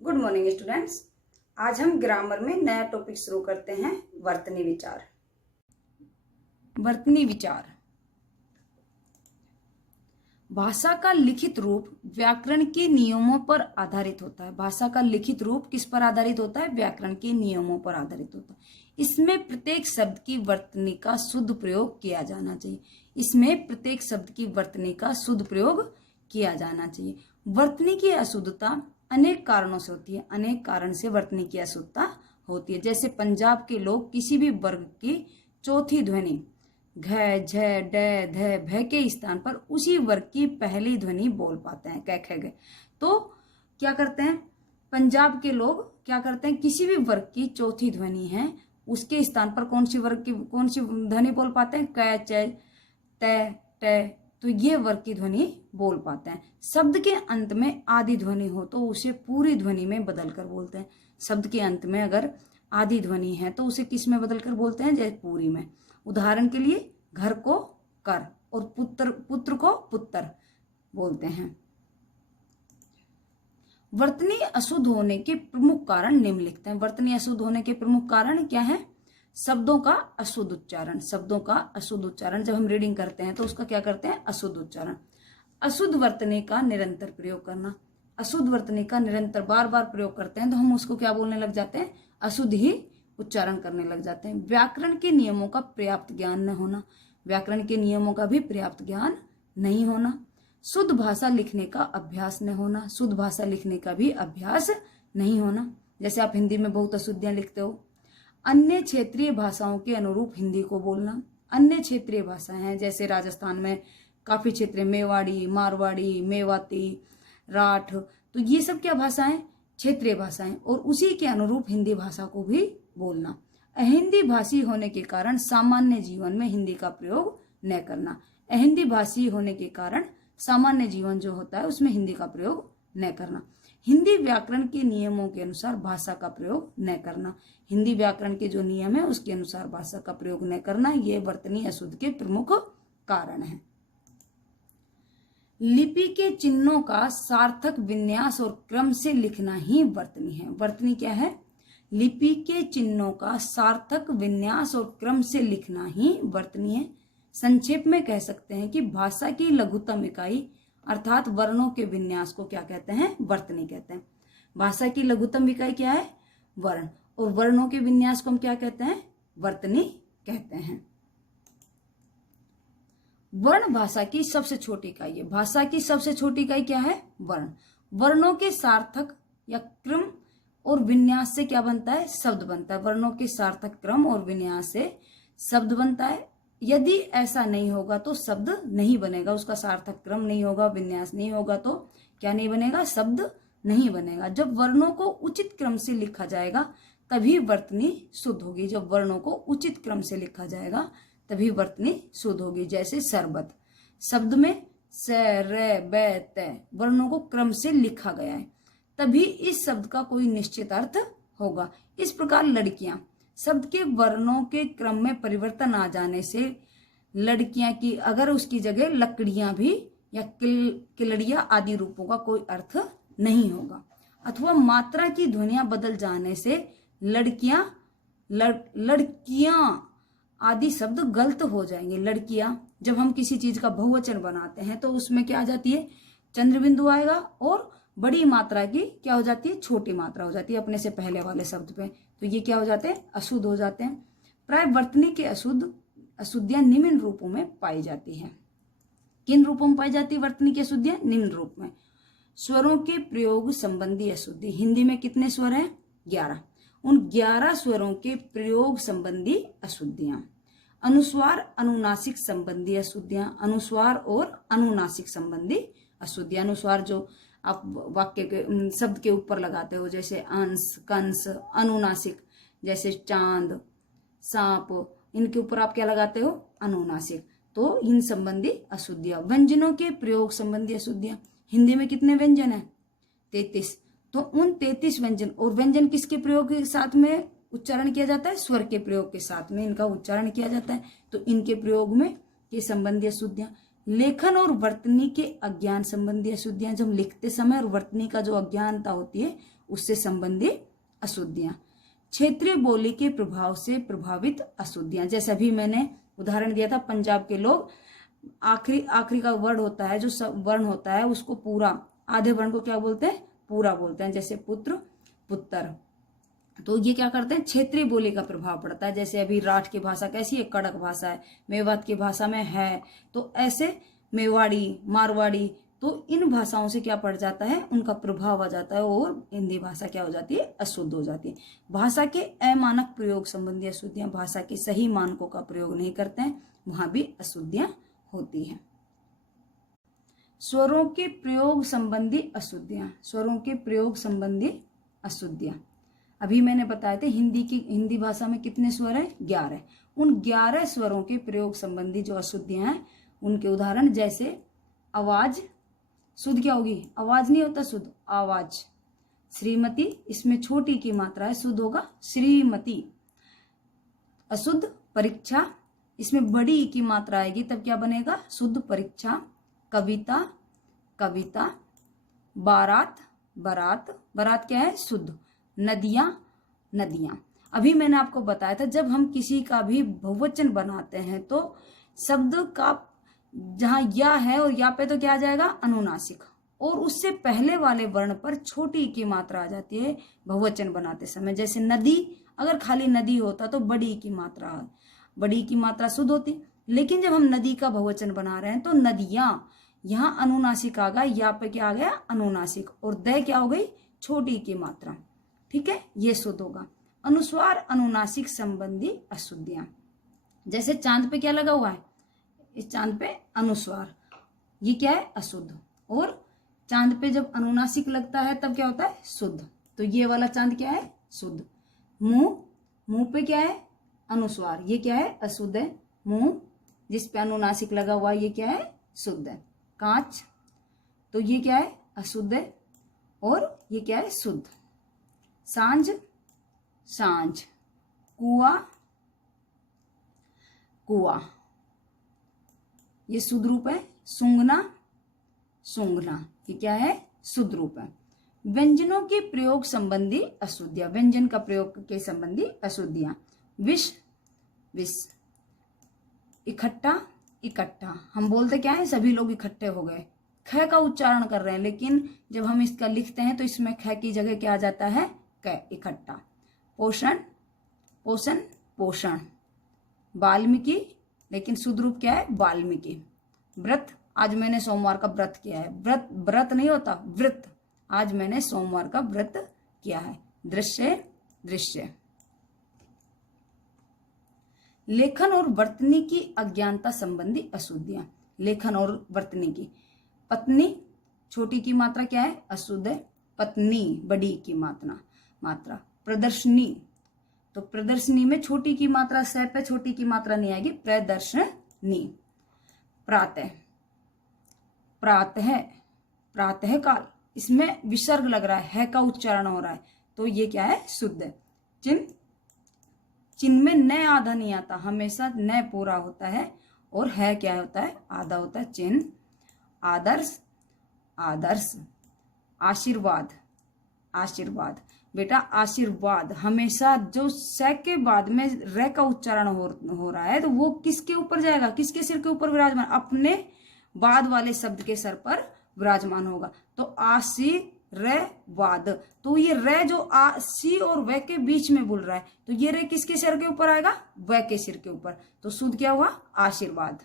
Good morning students. आज हम grammar में नया टॉपिक शुरू करते हैं, वर्तनी विचार। वर्तनी विचार। भाषा का लिखित रूप व्याकरण के नियमों पर आधारित होता है। भाषा का लिखित रूप किस पर आधारित होता है? व्याकरण के नियमों पर आधारित होता है। इसमें प्रत्येक शब्द की वर्तनी का शुद्ध प्रयोग किया जाना चाहिए। इसमें प्रत्येक शब्द की वर्तनी का शुद्ध प्रयोग किया जाना चाहिए। वर्तनी की अशुद्धता अनेक कारणों से होती है। अनेक कारण से वर्तनी की अशुद्धता होती है। जैसे पंजाब के लोग किसी भी वर्ग की चौथी ध्वनि घ, झ, ड, ध, भ के स्थान पर उसी वर्ग की पहली ध्वनि बोल पाते हैं, क, ख, ग। तो क्या करते हैं? पंजाब के लोग क्या करते हैं? किसी भी वर्ग की चौथी ध्वनि है उसके स्थान पर कौन सी ध्वनि बोल पाते हैं? क, च, त, ट। तो ये वर्ग की ध्वनि बोल पाते हैं। शब्द के अंत में आदि ध्वनि हो तो उसे पूरी ध्वनि में बदल कर बोलते हैं। शब्द के अंत में अगर आदि ध्वनि है तो उसे किस में बदल कर बोलते हैं? जैसे पूरी में। उदाहरण के लिए घर को कर और पुत्र को पुत्र बोलते हैं। वर्तनी अशुद्ध होने के प्रमुख कारण निम्नलिखित हैं। वर्तनी अशुद्ध होने के प्रमुख कारण क्या है? शब्दों का अशुद्ध उच्चारण। शब्दों का अशुद्ध उच्चारण जब हम रीडिंग करते हैं तो उसका क्या करते हैं? अशुद्ध उच्चारण। अशुद्ध वर्तनी का निरंतर प्रयोग करना। अशुद्ध वर्तनी का निरंतर बार बार प्रयोग करते हैं तो हम उसको क्या बोलने लग जाते हैं? अशुद्ध ही उच्चारण करने लग जाते हैं। व्याकरण के नियमों का पर्याप्त ज्ञान न होना। व्याकरण के नियमों का भी पर्याप्त ज्ञान नहीं होना। शुद्ध भाषा लिखने का अभ्यास न होना। शुद्ध भाषा लिखने का भी अभ्यास नहीं होना। जैसे आप हिंदी में बहुत अशुद्धियां लिखते हो। अन्य क्षेत्रीय भाषाओं के अनुरूप हिंदी को बोलना। अन्य क्षेत्रीय भाषाएं हैं जैसे राजस्थान में काफी क्षेत्र, मेवाड़ी, मारवाड़ी, मेवाती, राठ, तो ये सब क्या भाषाएं? क्षेत्रीय भाषाएं। और उसी के अनुरूप हिंदी भाषा को भी बोलना। अहिंदी भाषी होने के कारण सामान्य जीवन में हिंदी का प्रयोग न करना। अहिंदी भाषी होने के कारण सामान्य जीवन जो होता है उसमें हिंदी का प्रयोग न करना। हिंदी व्याकरण के नियमों के अनुसार भाषा का प्रयोग न करना। हिंदी व्याकरण के जो नियम है उसके अनुसार भाषा का प्रयोग न करना, ये वर्तनी अशुद्ध के प्रमुख कारण है। लिपि के चिन्हों का सार्थक विन्यास और क्रम से लिखना ही वर्तनी है। वर्तनी क्या है? लिपि के चिन्हों का सार्थक विन्यास और क्रम से लिखना ही वर्तनी है। संक्षेप में कह सकते हैं कि भाषा की लघुत्तम इकाई अर्थात वर्णों के विन्यास को क्या कहते हैं? वर्तनी कहते हैं। भाषा की लघुत्तम इकाई क्या है? वर्ण। और वर्णों के विन्यास को हम क्या कहते हैं? वर्तनी कहते हैं। वर्ण भाषा की सबसे छोटी इकाई है। भाषा की सबसे छोटी इकाई क्या है? वर्ण। वर्णों के सार्थक या क्रम और विन्यास से क्या बनता है? शब्द बनता है। वर्णों के सार्थक क्रम और विन्यास से शब्द बनता है। यदि ऐसा नहीं होगा तो शब्द नहीं बनेगा। उसका सार्थक क्रम नहीं होगा, विन्यास नहीं होगा तो क्या नहीं बनेगा? शब्द नहीं बनेगा। जब वर्णों को उचित क्रम से लिखा जाएगा तभी वर्तनी शुद्ध होगी। जब वर्णों को उचित क्रम से लिखा जाएगा तभी वर्तनी शुद्ध होगी। जैसे शरबत, शब्द में स, र, ब, त वर्णों को क्रम से लिखा गया है तभी इस शब्द का कोई निश्चित अर्थ होगा। इस प्रकार लड़कियां, शब्द के वर्णों के क्रम में परिवर्तन आ जाने से लड़कियां की अगर उसकी जगह लकड़ियां भी या किलड़ियां आदि रूपों का कोई अर्थ नहीं होगा। अथवा मात्रा की ध्वनियां बदल जाने से लड़कियां आदि शब्द गलत हो जाएंगे। लड़कियां, जब हम किसी चीज का बहुवचन बनाते हैं तो उसमें क्या आ जाती है? चंद्र बिंदु आएगा और बड़ी मात्रा की क्या हो जाती है? छोटी मात्रा हो जाती है अपने से पहले वाले शब्द पे। तो ये क्या हो जाते हैं? अशुद्ध हो जाते हैं। प्राय वर्तनी के अशुद्धियां निम्न रूपों में पाई जाती है। किन रूपों में पाई जाती है वर्तनी की अशुद्धियां? निम्न रूप में। स्वरों के प्रयोग संबंधी अशुद्धि। हिंदी में कितने स्वर हैं? 11। उन 11 स्वरों के प्रयोग संबंधी अशुद्धियां। अनुस्वार अनुनासिक संबंधी अशुद्धियां। अनुस्वार और अनुनासिक संबंधी अशुद्धियां। अनुस्वार जो आप वाक्य के शब्द के ऊपर लगाते हो जैसे अंश, कंस। अनुनासिक जैसे चांद, सांप, इनके ऊपर आप क्या लगाते हो? अनुनासिक। तो इन संबंधी अशुद्धियां। व्यंजनों के प्रयोग संबंधी अशुद्धियां। हिंदी में कितने व्यंजन है? 33। तो उन 33 व्यंजन, और व्यंजन किसके प्रयोग के साथ में उच्चारण किया जाता है? स्वर के प्रयोग के साथ में इनका उच्चारण किया जाता है। तो इनके प्रयोग में ये संबंधी अशुद्धियां। लेखन और वर्तनी के अज्ञान संबंधी अशुद्धियां, जब लिखते समय और वर्तनी का जो अज्ञानता होती है उससे संबंधी अशुद्धियां। क्षेत्रीय बोली के प्रभाव से प्रभावित अशुद्धियां, जैसे अभी मैंने उदाहरण दिया था, पंजाब के लोग आखिरी का वर्ड होता है, जो वर्ण होता है उसको पूरा, आधे वर्ण को क्या बोलते हैं, पूरा बोलते हैं, जैसे पुत्र पुत्र। तो ये क्या करते हैं, क्षेत्रीय बोली का प्रभाव पड़ता है। जैसे अभी राठ की भाषा कैसी है, कड़क भाषा है, मेवात की भाषा में है, तो ऐसे मेवाड़ी, मारवाड़ी, तो इन भाषाओं से क्या पड़ जाता है, उनका प्रभाव आ जाता है और हिंदी भाषा क्या हो जाती है, अशुद्ध हो जाती है। भाषा के अमानक प्रयोग संबंधी अशुद्धियां, भाषा के सही मानकों का प्रयोग नहीं करते हैं, वहां भी अशुद्धियां होती हैं। स्वरों के प्रयोग संबंधी अशुद्धियां, स्वरों के प्रयोग संबंधी अशुद्धियां, अभी मैंने बताए थे हिंदी भाषा में कितने स्वर है, 11। उन 11 स्वरों के प्रयोग संबंधी जो अशुद्धियां हैं उनके उदाहरण, जैसे आवाज, शुद्ध क्या होगी, आवाज नहीं होता, शुद्ध आवाज। श्रीमती, इसमें छोटी की मात्रा है, शुद्ध होगा श्रीमती। अशुद्ध परीक्षा, इसमें बड़ी की मात्रा आएगी तब क्या बनेगा, शुद्ध परीक्षा। कविता, कविता। बारात, बारात, बारात क्या है, शुद्ध। नदियां, नदियां। अभी मैंने आपको बताया था जब हम किसी का भी बहुवचन बनाते हैं तो शब्द का जहां या है और या पे तो क्या आ जाएगा, अनुनासिक, और उससे पहले वाले वर्ण पर छोटी की मात्रा आ जाती है बहुवचन बनाते समय। जैसे नदी, अगर खाली नदी होता तो बड़ी की मात्रा शुद्ध होती, लेकिन जब हम नदी का बहुवचन बना रहे हैं तो नदियां, यहाँ अनुनासिक आ गया, या पे क्या आ गया, अनुनासिक, और द क्या हो गई, छोटी की मात्रा। ठीक है, ये शुद्ध होगा। अनुस्वार अनुनासिक संबंधी अशुद्धियां, जैसे चांद पे क्या लगा हुआ है, इस चांद पे अनुस्वार, ये क्या है, अशुद्ध, और चांद पे जब अनुनासिक लगता है तब क्या होता है, शुद्ध। तो ये वाला चांद क्या है, शुद्ध। मुंह, मुंह पे क्या है, अनुस्वार, ये क्या है, अशुद्ध है। मुंह जिस पे अनुनासिक लगा हुआ है ये क्या है, शुद्ध है। कांच, तो ये क्या है, अशुद्ध है, और ये क्या है, शुद्ध। सांझ, सांझ। कुआ, कुआ, ये शुद्ध रूप है। सूंघना, सूंघना, ये क्या है, शुद्ध रूप है। व्यंजनों के प्रयोग संबंधी अशुद्धियां, व्यंजन का प्रयोग के संबंधी अशुद्धियां। विष, विष। इकट्ठा, इकट्ठा, हम बोलते क्या है, सभी लोग इकट्ठे हो गए, ख का उच्चारण कर रहे हैं, लेकिन जब हम इसका लिखते हैं तो इसमें ख की जगह क्या आ जाता है, क, इकट्ठा। पोषण, पोषण, पोषण। वाल्मीकि, लेकिन शुद्ध रूप क्या है, वाल्मीकि। व्रत, आज मैंने सोमवार का व्रत किया है, व्रत व्रत नहीं होता, व्रत, आज मैंने सोमवार का व्रत किया है। दृश्य, दृश्य। लेखन और वर्तनी की अज्ञानता संबंधी अशुद्धियां, लेखन और वर्तनी की। पत्नी, छोटी की मात्रा क्या है, अशुद्ध है। पत्नी, बड़ी की मात्रा। प्रदर्शनी, तो प्रदर्शनी में छोटी की मात्रा, स पे छोटी की मात्रा नहीं आएगी, प्रदर्शनी। प्रातः, प्रातः, प्रातः काल, इसमें विसर्ग लग रहा है का उच्चारण हो रहा है, तो ये क्या है, शुद्ध है। चिन्ह, चिन्ह में न आधा नहीं आता, हमेशा न पूरा होता है, और है क्या होता है, आधा होता है। चिन्ह। आदर्श, आदर्श। आशीर्वाद, आशीर्वाद। बेटा आशीर्वाद हमेशा जो स के बाद में र का उच्चारण हो रहा है तो वो किसके ऊपर जाएगा, किसके सिर के ऊपर विराजमान, अपने बाद वाले शब्द के सर पर विराजमान होगा। तो आशीर्वाद, तो ये र जो आ सी और व के बीच में बोल रहा है, तो ये र किसके सिर के ऊपर आएगा, व के सिर के ऊपर, तो शुद्ध क्या हुआ, आशीर्वाद।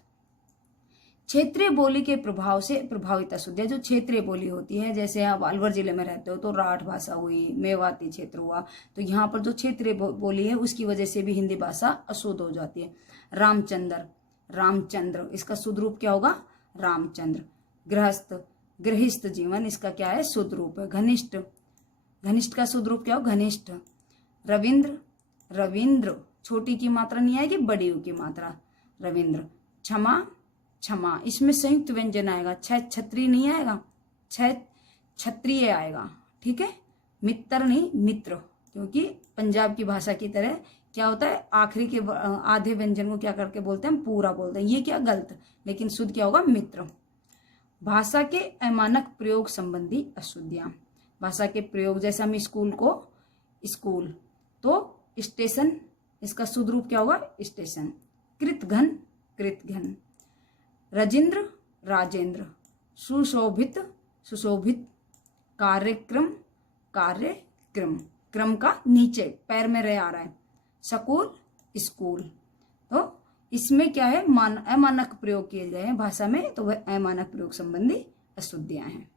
क्षेत्रीय बोली के प्रभाव से प्रभावित अशुद्धियां, जो क्षेत्रीय बोली होती है, जैसे आप अलवर जिले में रहते हो तो राठ भाषा हुई, मेवाती क्षेत्र हुआ, तो यहाँ पर जो क्षेत्रीय बोली है उसकी वजह से भी हिंदी भाषा अशुद्ध हो जाती है। रामचंद्र, रामचंद्र, इसका शुद्ध रूप क्या होगा, रामचंद्र। गृहस्थ, गृहस्थ जीवन, इसका क्या है, शुद्ध रूप है। घनिष्ठ, घनिष्ठ का शुद्ध रूप क्या हो, घनिष्ठ। रविंद्र, रविंद्र, छोटी की मात्रा नहीं आएगी, बड़ी की मात्रा, रविंद्र। क्षमा, क्षमा, इसमें संयुक्त व्यंजन आएगा, छत्री नहीं आएगा, क्षत्रिय आएगा, ठीक है। मित्र नहीं, मित्र, क्योंकि पंजाब की भाषा की तरह क्या होता है, आखिरी के आधे व्यंजन को क्या करके बोलते हैं, हम पूरा बोलते हैं। ये क्या गलत, लेकिन शुद्ध क्या होगा, मित्र। भाषा के अमानक प्रयोग संबंधी अशुद्धियां। भाषा के प्रयोग, जैसे हम स्कूल को स्कूल, तो स्टेशन, इसका शुद्ध रूप क्या होगा, स्टेशन। कृतघन, कृतघन। राजेंद्र, राजेंद्र। सुशोभित, सुशोभित। कार्यक्रम, कार्यक्रम। क्रम का नीचे पैर में रह आ रहा है। School, school. तो इसमें क्या है, अमानक प्रयोग किए गए हैं भाषा में, तो वह अमानक प्रयोग संबंधी अशुद्धियां हैं।